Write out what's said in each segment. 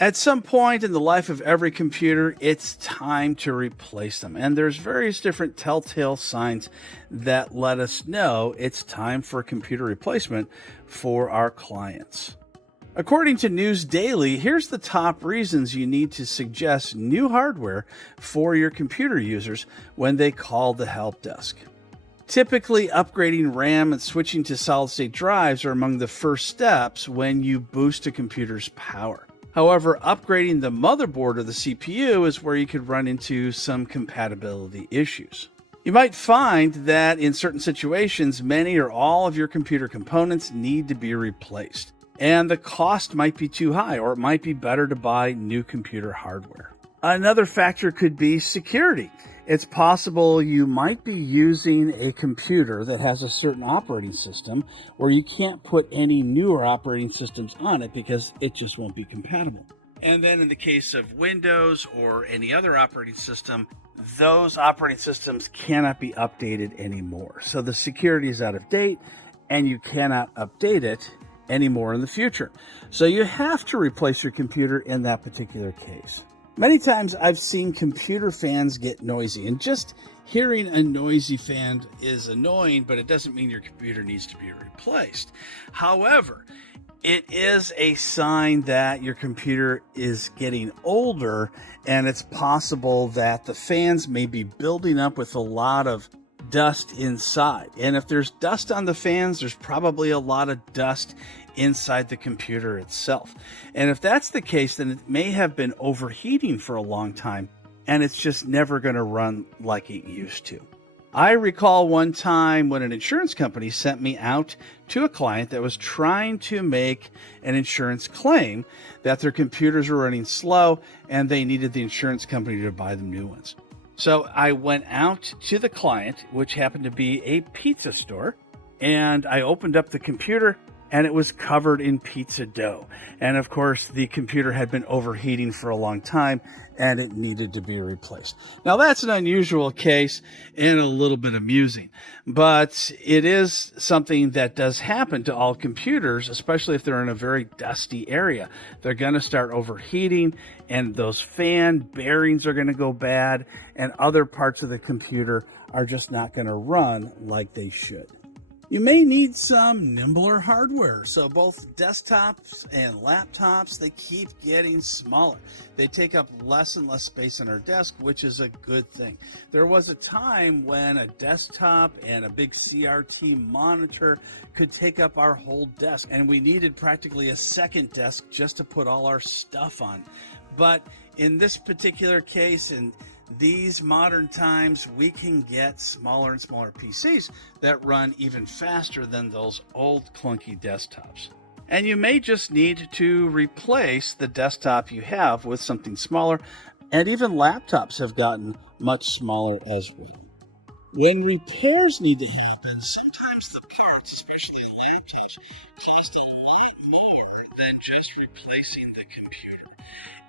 At some point in the life of every computer, it's time to replace them. And there's various different telltale signs that let us know it's time for computer replacement for our clients. According to News Daily, here's the top reasons you need to suggest new hardware for your computer users when they call the help desk. Typically, upgrading RAM and switching to solid-state drives are among the first steps when you boost a computer's power. However, upgrading the motherboard or the CPU is where you could run into some compatibility issues. You might find that in certain situations, many or all of your computer components need to be replaced, and the cost might be too high, or it might be better to buy new computer hardware. Another factor could be security. It's possible you might be using a computer that has a certain operating system where you can't put any newer operating systems on it because it just won't be compatible. And then in the case of Windows or any other operating system, those operating systems cannot be updated anymore. So the security is out of date and you cannot update it anymore in the future. So you have to replace your computer in that particular case. Many times I've seen computer fans get noisy, and just hearing a noisy fan is annoying, but it doesn't mean your computer needs to be replaced. However, it is a sign that your computer is getting older, and it's possible that the fans may be building up with a lot of dust inside. And if there's dust on the fans, there's probably a lot of dust inside the computer itself. And if that's the case, then it may have been overheating for a long time, and it's just never going to run like it used to. I recall one time when an insurance company sent me out to a client that was trying to make an insurance claim that their computers were running slow and they needed the insurance company to buy them new ones. So I went out to the client, which happened to be a pizza store, and I opened up the computer and it was covered in pizza dough. And of course, the computer had been overheating for a long time and it needed to be replaced. Now, that's an unusual case and a little bit amusing, but it is something that does happen to all computers, especially if they're in a very dusty area. They're going to start overheating, and those fan bearings are going to go bad, and other parts of the computer are just not going to run like they should. You may need some nimbler hardware. So both desktops and laptops, they keep getting smaller. They take up less and less space on our desk, which is a good thing. There was a time when a desktop and a big CRT monitor could take up our whole desk, and we needed practically a second desk just to put all our stuff on. But in this particular case, in these modern times, we can get smaller and smaller PCs that run even faster than those old clunky desktops. And you may just need to replace the desktop you have with something smaller, and even laptops have gotten much smaller as well. When repairs need to happen, sometimes the parts, especially in laptops, cost a lot more than just replacing the computer.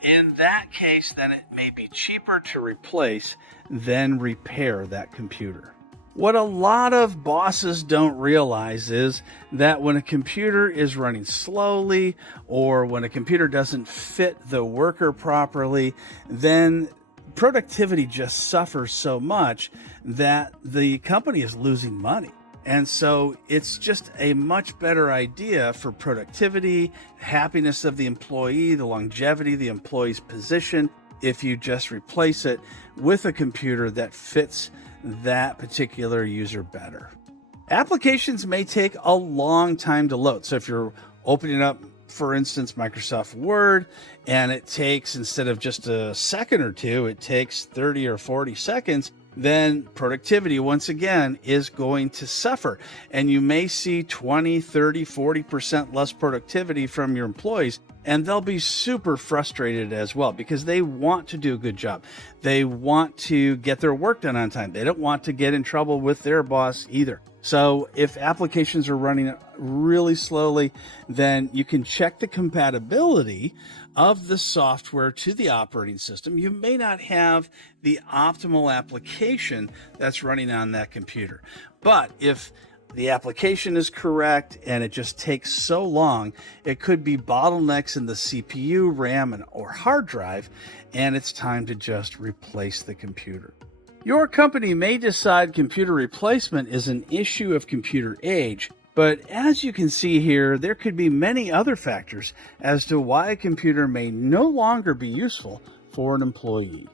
In that case, then it may be cheaper to replace than repair that computer. What a lot of bosses don't realize is that when a computer is running slowly, or when a computer doesn't fit the worker properly, then productivity just suffers so much that the company is losing money. And so it's just a much better idea for productivity, happiness of the employee, the longevity of the employee's position, if you just replace it with a computer that fits that particular user better. Applications may take a long time to load. So if you're opening up, for instance, Microsoft Word, and it takes, instead of just a second or two, it takes 30 or 40 seconds, then productivity, once again, is going to suffer. And you may see 20, 30, 40% less productivity from your employees, and they'll be super frustrated as well because they want to do a good job. They want to get their work done on time. They don't want to get in trouble with their boss either. So if applications are running really slowly, then you can check the compatibility of the software to the operating system. You may not have the optimal application that's running on that computer. But if the application is correct and it just takes so long, it could be bottlenecks in the CPU, RAM, or hard drive, and it's time to just replace the computer. Your company may decide computer replacement is an issue of computer age, but as you can see here, there could be many other factors as to why a computer may no longer be useful for an employee.